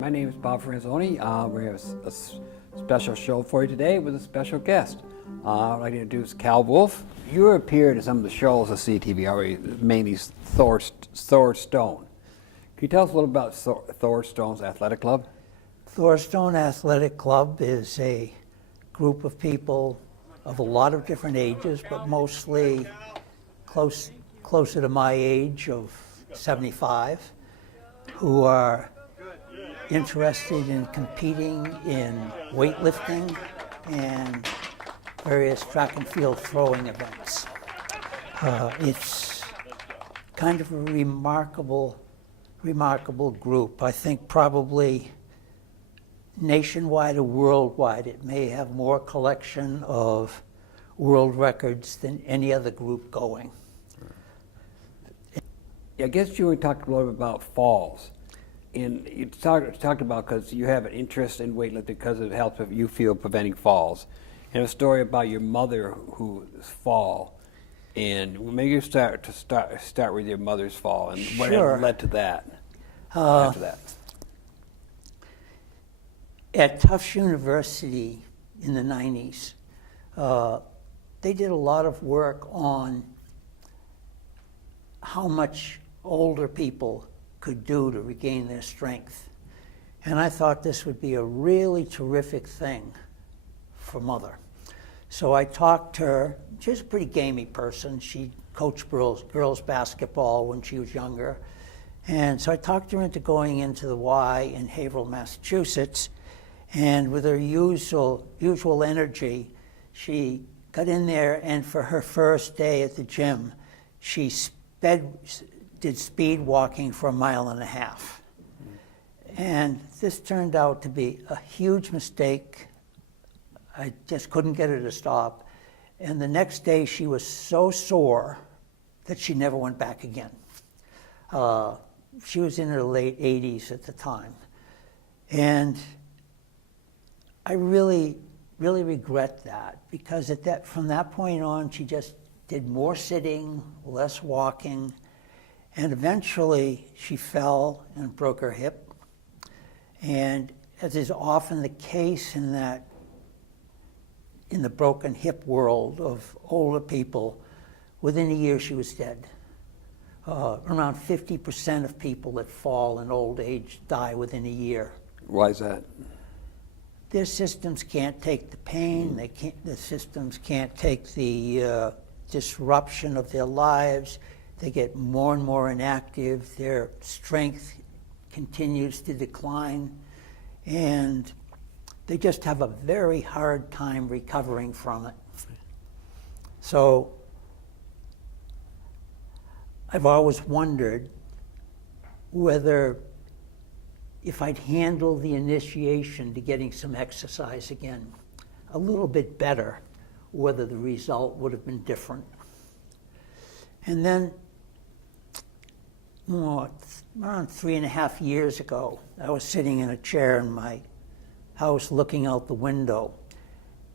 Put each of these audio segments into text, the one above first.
My name is Bob Franzoni. We have a special show for you today with a special guest. I'd like to introduce Cal Wolf. You appeared in some of the shows of CTV already, mainly Thor Stone. Can you tell us a little about Thor Stone's athletic club? Thor Stone Athletic Club is a group of people of a lot of different ages, but mostly closer to my age of 75, who are interested in competing in weightlifting and various track and field throwing events. It's kind of a remarkable group. I think probably nationwide or worldwide, it may have more collection of world records than any other group going. I guess you were talking a little bit about falls. And you talked about because you have an interest in weightlifting because it helps you feel preventing falls. And a story about your mother who fall. And maybe you start with your mother's fall and what led to that. After that. At Tufts University in the 90s, they did a lot of work on how much older people could do to regain their strength. And I thought this would be a really terrific thing for Mother. So I talked to her. She was a pretty gamey person. She coached girls basketball when she was younger. And so I talked her into going into the Y in Haverhill, Massachusetts. And with her usual energy, she got in there, and for her first day at the gym, she did speed walking for 1.5 miles. And this turned out to be a huge mistake. I just couldn't get her to stop. And the next day she was so sore that she never went back again. She was in her late 80s at the time. And I really regret that, because from that point on, she just did more sitting, less walking. And eventually she fell and broke her hip. And as is often the case in the broken hip world of older people, within a year she was dead. Around 50% of people that fall in old age die within a year. Why is that? Their systems can't take the pain. The systems can't take the disruption of their lives. They get more and more inactive. Their strength continues to decline. And they just have a very hard time recovering from it. So I've always wondered whether if I'd handled the initiation to getting some exercise again a little bit better, whether the result would have been different. And then around 3.5 years ago, I was sitting in a chair in my house looking out the window,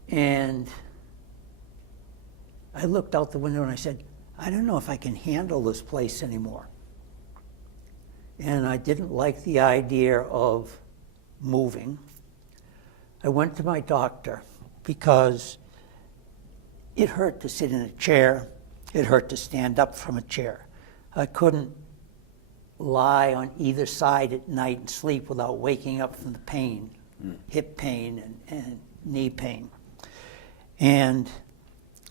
and I looked out the window and I said, I don't know if I can handle this place anymore. And I didn't like the idea of moving. I went to my doctor because it hurt to sit in a chair. It hurt to stand up from a chair. I couldn't lie on either side at night and sleep without waking up from the pain, hip pain and knee pain. And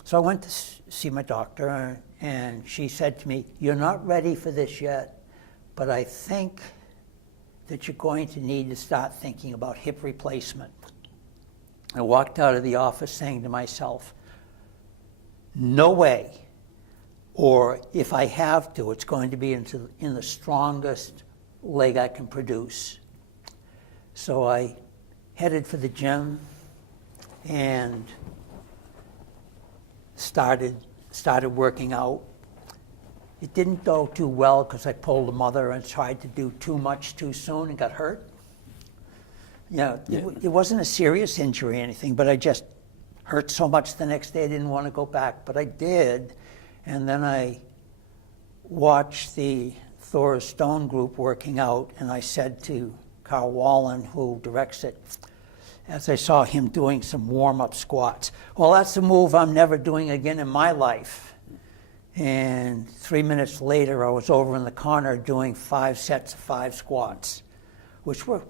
so I went to see my doctor, and she said to me, you're not ready for this yet, but I think that you're going to need to start thinking about hip replacement. I walked out of the office saying to myself, no way. Or if I have to, it's going to be in the strongest leg I can produce. So I headed for the gym and started working out. It didn't go too well because I pulled a Mother and tried to do too much too soon and got hurt. It wasn't a serious injury or anything, but I just hurt so much the next day I didn't want to go back, but I did. And then I watched the Thor Stone group working out, and I said to Carl Wallen, who directs it, as I saw him doing some warm-up squats. Well, that's a move I'm never doing again in my life. And 3 minutes later, I was over in the corner doing 5 sets of 5 squats, which were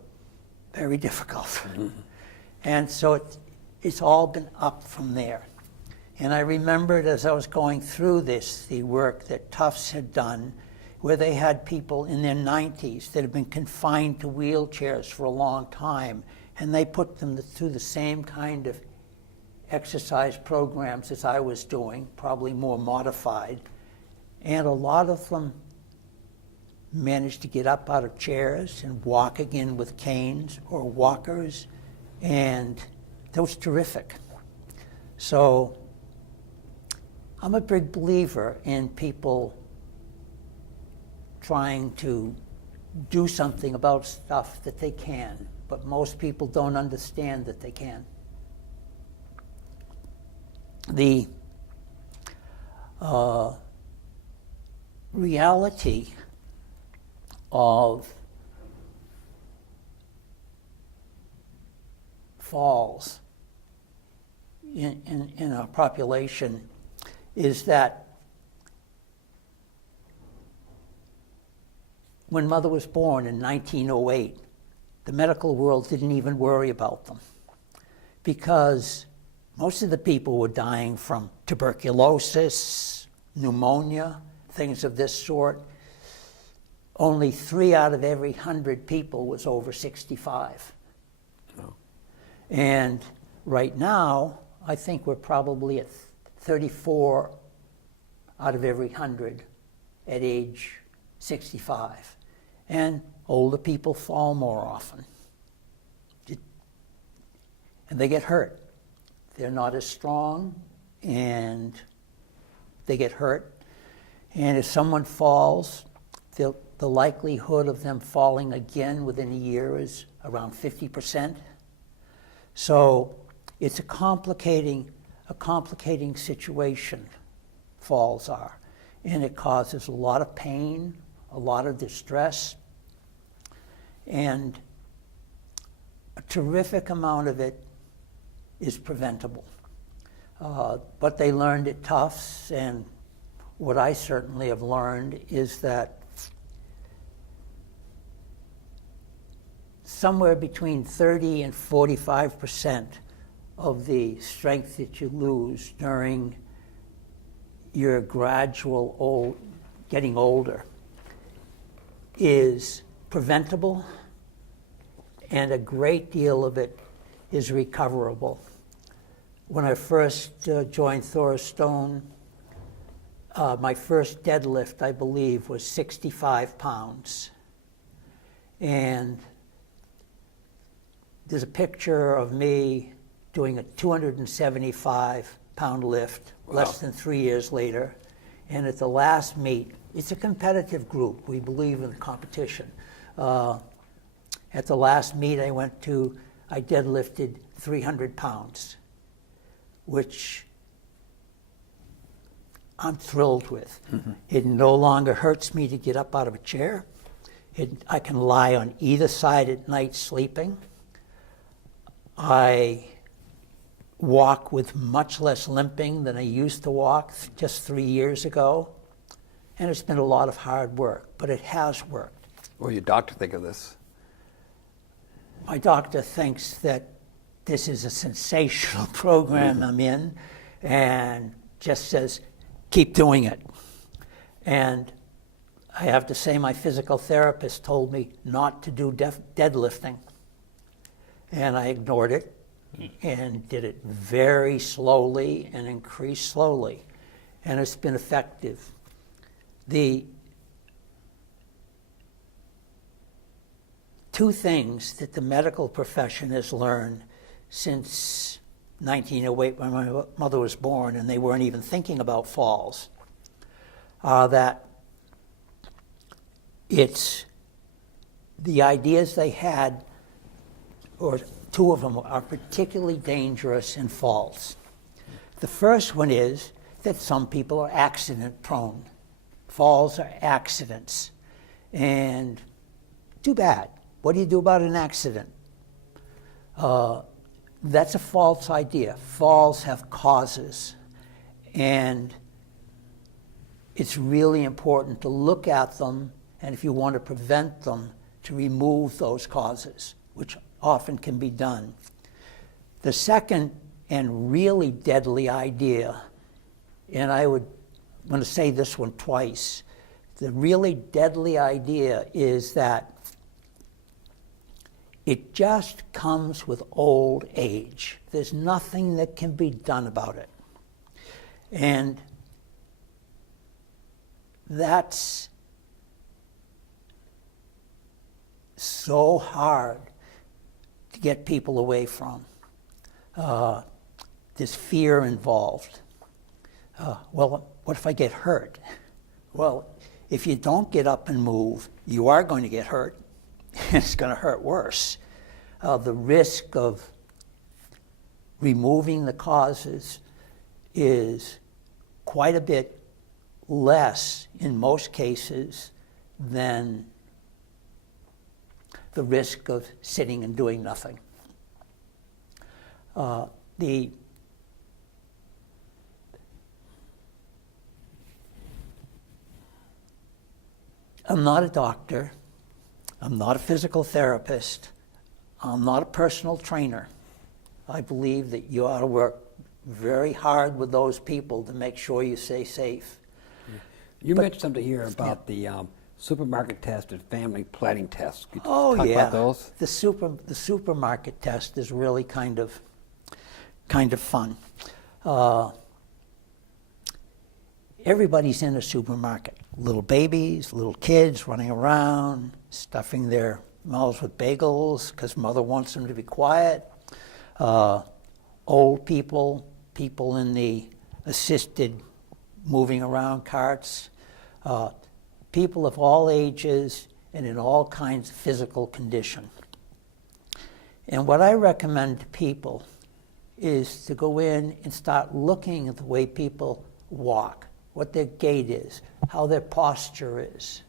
very difficult. Mm-hmm. And so it's all been up from there. And I remembered as I was going through this, the work that Tufts had done, where they had people in their 90s that had been confined to wheelchairs for a long time, and they put them through the same kind of exercise programs as I was doing, probably more modified. And a lot of them managed to get up out of chairs and walk again with canes or walkers, and that was terrific. So I'm a big believer in people trying to do something about stuff that they can, but most people don't understand that they can. The reality of falls in our population is that when Mother was born in 1908, the medical world didn't even worry about them because most of the people were dying from tuberculosis, pneumonia, things of this sort. Only 3 out of every 100 people was over 65. Oh. And right now, I think we're probably at 34 out of every 100 at age 65. And older people fall more often. And they get hurt. They're not as strong, and they get hurt. And if someone falls, the likelihood of them falling again within a year is around 50%. So it's a complicating situation, falls are. And it causes a lot of pain, a lot of distress, and a terrific amount of it is preventable. But they learned at Tufts, and what I certainly have learned is that somewhere between 30 and 45% of the strength that you lose during your gradual getting older is preventable, and a great deal of it is recoverable. When I first joined Thora Stone, my first deadlift, I believe, was 65 pounds. And there's a picture of me doing a 275-pound lift less than 3 years later. And at the last meet, it's a competitive group. We believe in competition. At the last meet I went to, I deadlifted 300 pounds, which I'm thrilled with. Mm-hmm. It no longer hurts me to get up out of a chair. I can lie on either side at night sleeping. I walk with much less limping than I used to walk just 3 years ago. And it's been a lot of hard work, but it has worked. What does your doctor think of this? My doctor thinks that this is a sensational program I'm in, and just says, keep doing it. And I have to say my physical therapist told me not to do deadlifting. And I ignored it and did it very slowly and increased slowly. And it's been effective. The two things that the medical profession has learned since 1908, when my mother was born, and they weren't even thinking about falls, are that it's the ideas they had, or two of them are particularly dangerous in falls. The first one is that some people are accident prone. Falls are accidents, and too bad. What do you do about an accident? That's a false idea. Falls have causes. And it's really important to look at them, and if you want to prevent them, to remove those causes, which often can be done. The second and really deadly idea, and I'm going to say this one twice, the really deadly idea is that it just comes with old age. There's nothing that can be done about it. And that's so hard to get people away from. There's fear involved. Well, what if I get hurt? Well, if you don't get up and move, you are going to get hurt. It's going to hurt worse. The risk of removing the causes is quite a bit less in most cases than the risk of sitting and doing nothing. I'm not a doctor. I'm not a physical therapist. I'm not a personal trainer. I believe that you ought to work very hard with those people to make sure you stay safe. You mentioned something here about the supermarket test and family planning test. Could you Oh talk yeah, about those? the supermarket test is really kind of fun. Everybody's in a supermarket. Little babies, little kids running around, stuffing their mouths with bagels because mother wants them to be quiet. Old people, people in the assisted moving around carts, people of all ages and in all kinds of physical condition. And what I recommend to people is to go in and start looking at the way people walk, what their gait is, how their posture is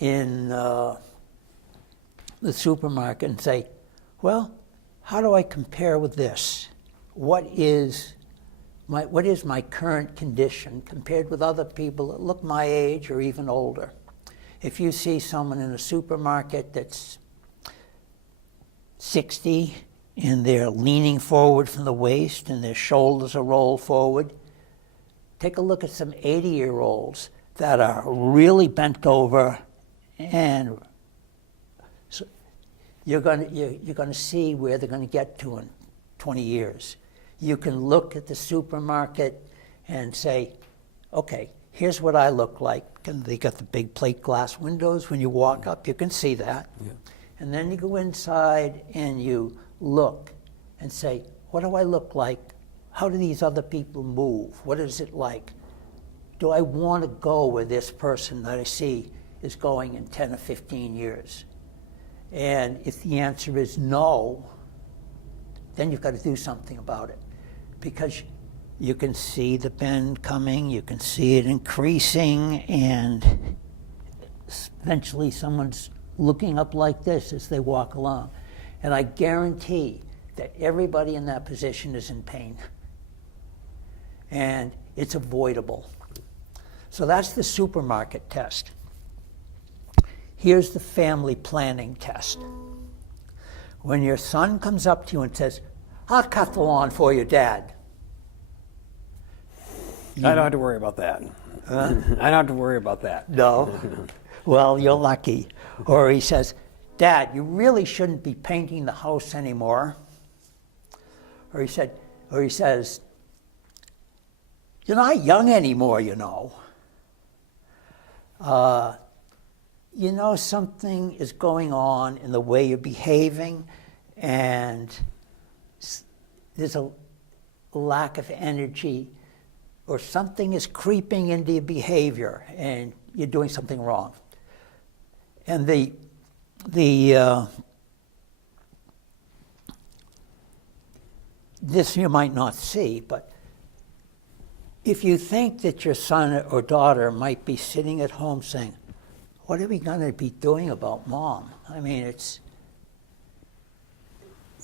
in the supermarket, and say, well, how do I compare with this? What is my current condition compared with other people that look my age or even older? If you see someone in a supermarket that's 60 and they're leaning forward from the waist and their shoulders are rolled forward, take a look at some 80-year-olds that are really bent over, and so you're going to see where they're going to get to in 20 years. You can look at the supermarket and say, okay, here's what I look like. And they got the big plate glass windows. When you walk up, you can see that. Yeah. And then you go inside and you look and say, what do I look like? How do these other people move? What is it like? Do I want to go where this person that I see is going in 10 or 15 years? And if the answer is no, then you've got to do something about it. Because you can see the bend coming, you can see it increasing, and eventually someone's looking up like this as they walk along. And I guarantee that everybody in that position is in pain. And it's avoidable. So that's the supermarket test. Here's the family planning test. When your son comes up to you and says, I'll cut the lawn for you, Dad. I don't have to worry about that. I don't have to worry about that. No? Well, you're lucky. Or he says, Dad, you really shouldn't be painting the house anymore. Or he says, you're not young anymore, you know. You know something is going on in the way you're behaving, and there's a lack of energy, or something is creeping into your behavior, and you're doing something wrong. And this you might not see, but if you think that your son or daughter might be sitting at home saying, what are we going to be doing about Mom? I mean,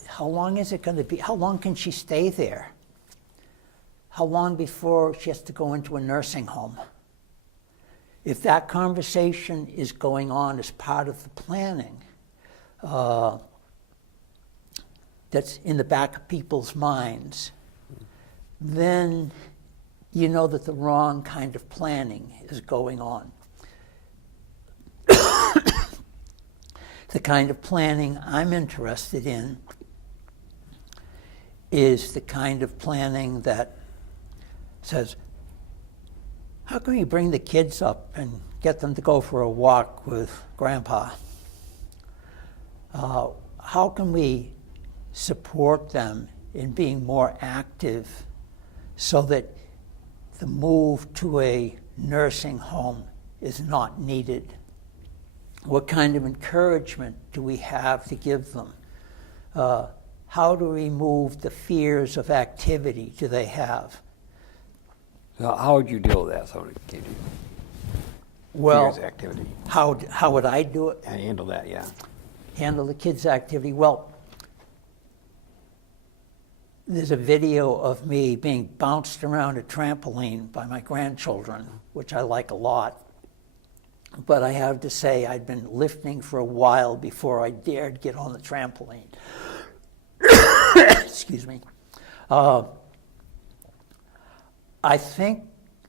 how long is it going to be? How long can she stay there? How long before she has to go into a nursing home? If that conversation is going on as part of the planning, that's in the back of people's minds, then you know that the wrong kind of planning is going on. The kind of planning I'm interested in is the kind of planning that says, how can we bring the kids up and get them to go for a walk with Grandpa? How can we support them in being more active so that the move to a nursing home is not needed? What kind of encouragement do we have to give them? How to remove the fears of activity do they have? So how would you deal with that? So can you Well, fears activity how would I do it? and handle that? Yeah. Handle the kids' activity? Well, there's a video of me being bounced around a trampoline by my grandchildren, which I like a lot. But I have to say, I'd been lifting for a while before I dared get on the trampoline. Excuse me. I think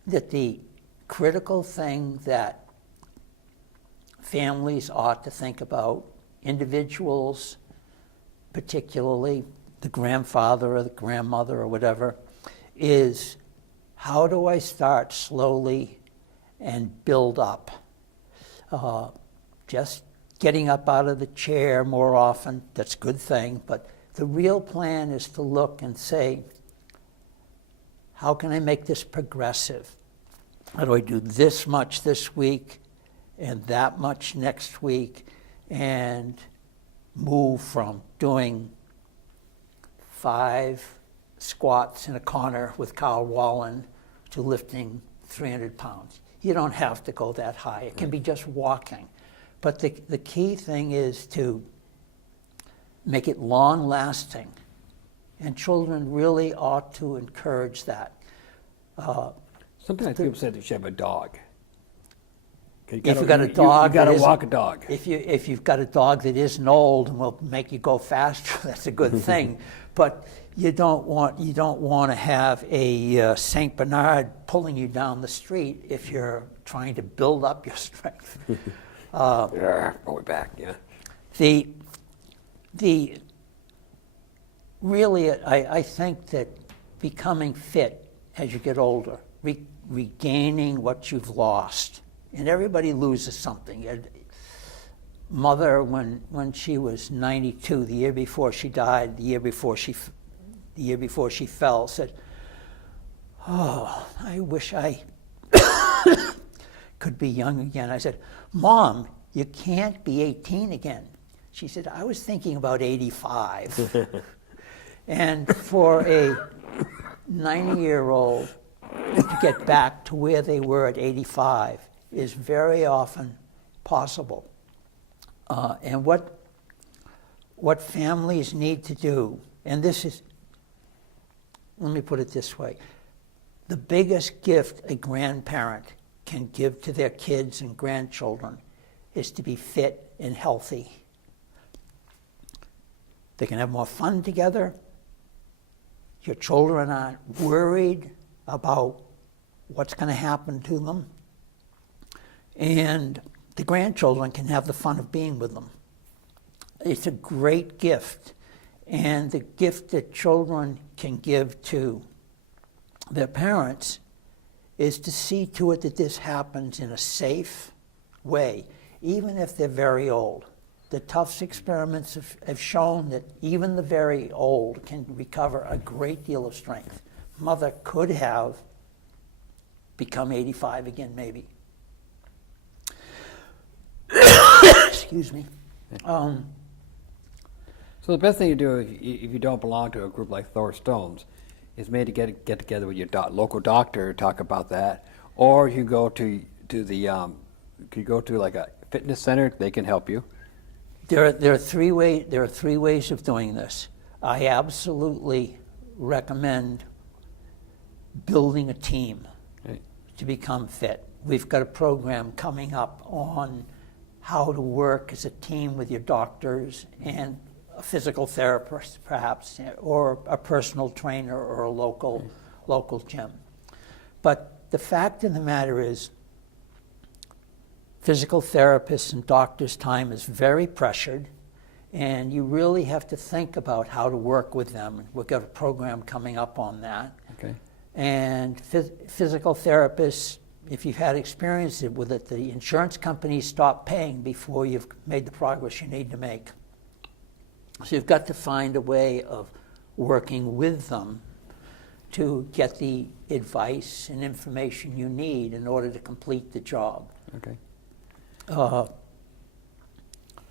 that the critical thing that families ought to think about, individuals particularly, the grandfather or the grandmother or whatever, is how do I start slowly and build up? Just getting up out of the chair more often, that's a good thing, but the real plan is to look and say, how can I make this progressive? How do I do this much this week and that much next week, and move from doing 5 squats in a corner with Carl Wallen to lifting 300 pounds. You don't have to go that high. It can be just walking. But the key thing is to make it long-lasting. And children really ought to encourage that. Sometimes people say they should have a dog. If you've got a dog, you got to walk a dog. If you've got a dog that isn't old and will make you go faster, that's a good thing. But you don't want to have a Saint Bernard pulling you down the street if you're trying to build up your strength. Pull it back, yeah. Really, I think that becoming fit as you get older, regaining what you've lost, and everybody loses something. Mother, when she was 92, the year before she died, the year before she fell, said, "Oh, I wish I could be young again." I said, "Mom, you can't be 18 again." She said, "I was thinking about 85." And for a 90-year-old to get back to where they were at 85 is very often possible. And what families need to do, and this is, let me put it this way, the biggest gift a grandparent can give to their kids and grandchildren is to be fit and healthy. They can have more fun together. Your children aren't worried about what's going to happen to them. And the grandchildren can have the fun of being with them. It's a great gift. And the gift that children can give to their parents is to see to it that this happens in a safe way, even if they're very old. The Tufts experiments have shown that even the very old can recover a great deal of strength. Mother could have become 85 again, maybe. Excuse me. So the best thing to do if you don't belong to a group like Thor Stones is maybe get together with your local doctor, talk about that, or you go to like a fitness center, they can help you. There are three ways of doing this. I absolutely recommend building a team Right. to become fit. We've got a program coming up on how to work as a team with your doctors and a physical therapist, perhaps, or a personal trainer or a local gym. But the fact of the matter is, physical therapists and doctors' time is very pressured, and you really have to think about how to work with them. We've got a program coming up on that. Okay. And physical therapists, if you've had experience with it, the insurance companies stop paying before you've made the progress you need to make. So you've got to find a way of working with them to get the advice and information you need in order to complete the job. Okay.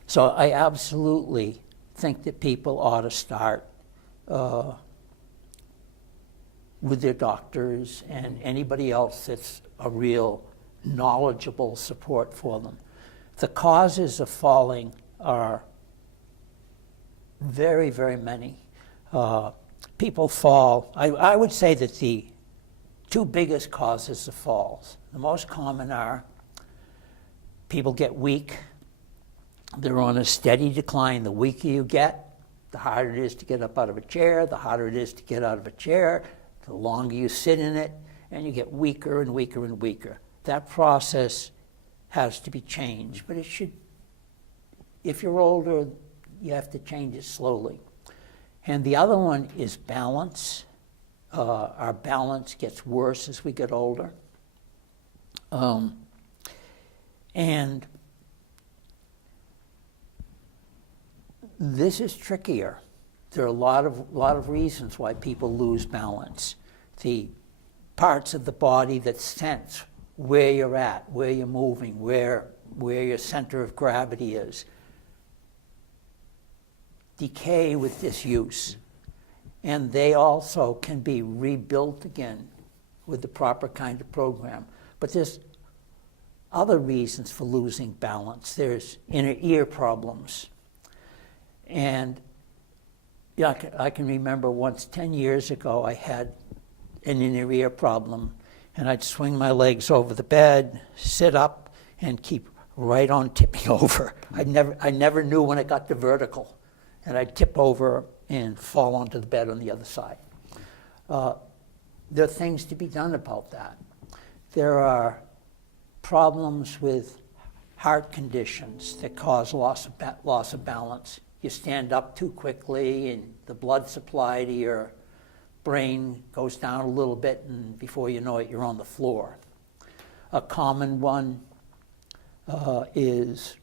So I absolutely think that people ought to start with their doctors and anybody else that's a real knowledgeable support for them. The causes of falling are very, very many. People fall. I would say that the two biggest causes of falls, the most common are people get weak. They're on a steady decline. The weaker you get, the harder it is to get up out of a chair, the harder it is to get out of a chair, the longer you sit in it, and you get weaker and weaker and weaker. That process has to be changed, but it should, if you're older, you have to change it slowly. And the other one is balance. Our balance gets worse as we get older. And this is trickier. There are a lot of reasons why people lose balance. The parts of the body that sense where you're at, where you're moving, where your center of gravity is, decay with disuse. And they also can be rebuilt again with the proper kind of program. But there's other reasons for losing balance. There's inner ear problems. And yeah, I can remember once 10 years ago I had an inner ear problem, and I'd swing my legs over the bed, sit up, and keep right on tipping over. I never knew when it got to vertical, and I'd tip over and fall onto the bed on the other side. There are things to be done about that. There are problems with heart conditions that cause loss of balance. You stand up too quickly, and the blood supply to your brain goes down a little bit, and before you know it, you're on the floor. A common one is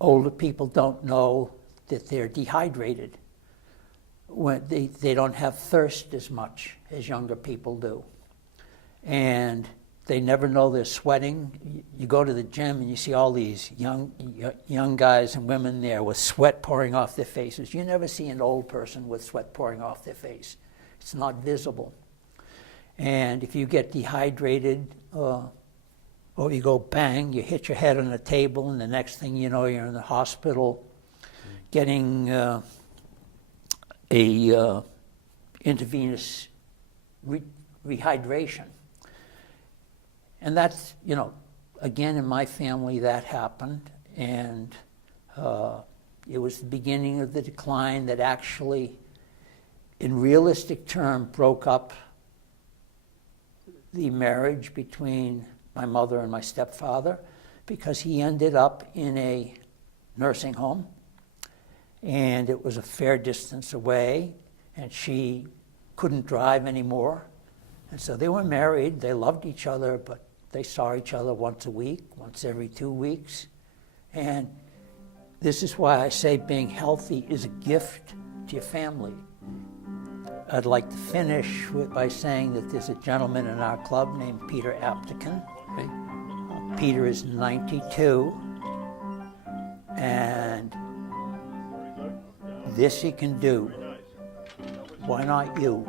older people don't know that they're dehydrated. When they don't have thirst as much as younger people do. And they never know they're sweating. You go to the gym and you see all these young guys and women there with sweat pouring off their faces. You never see an old person with sweat pouring off their face. It's not visible. And if you get dehydrated, or you go bang, you hit your head on the table, and the next thing you know, you're in the hospital getting intravenous rehydration. And that's, again, in my family that happened, and it was the beginning of the decline that actually, in realistic terms, broke up the marriage between my mother and my stepfather, because he ended up in a nursing home, and it was a fair distance away, and she couldn't drive anymore. And so they were married, they loved each other, but they saw each other once a week, once every 2 weeks. And this is why I say being healthy is a gift to your family. I'd like to finish by saying that there's a gentleman in our club named Peter Aptekin. Okay. Peter is 92, and this he can do. Why not you?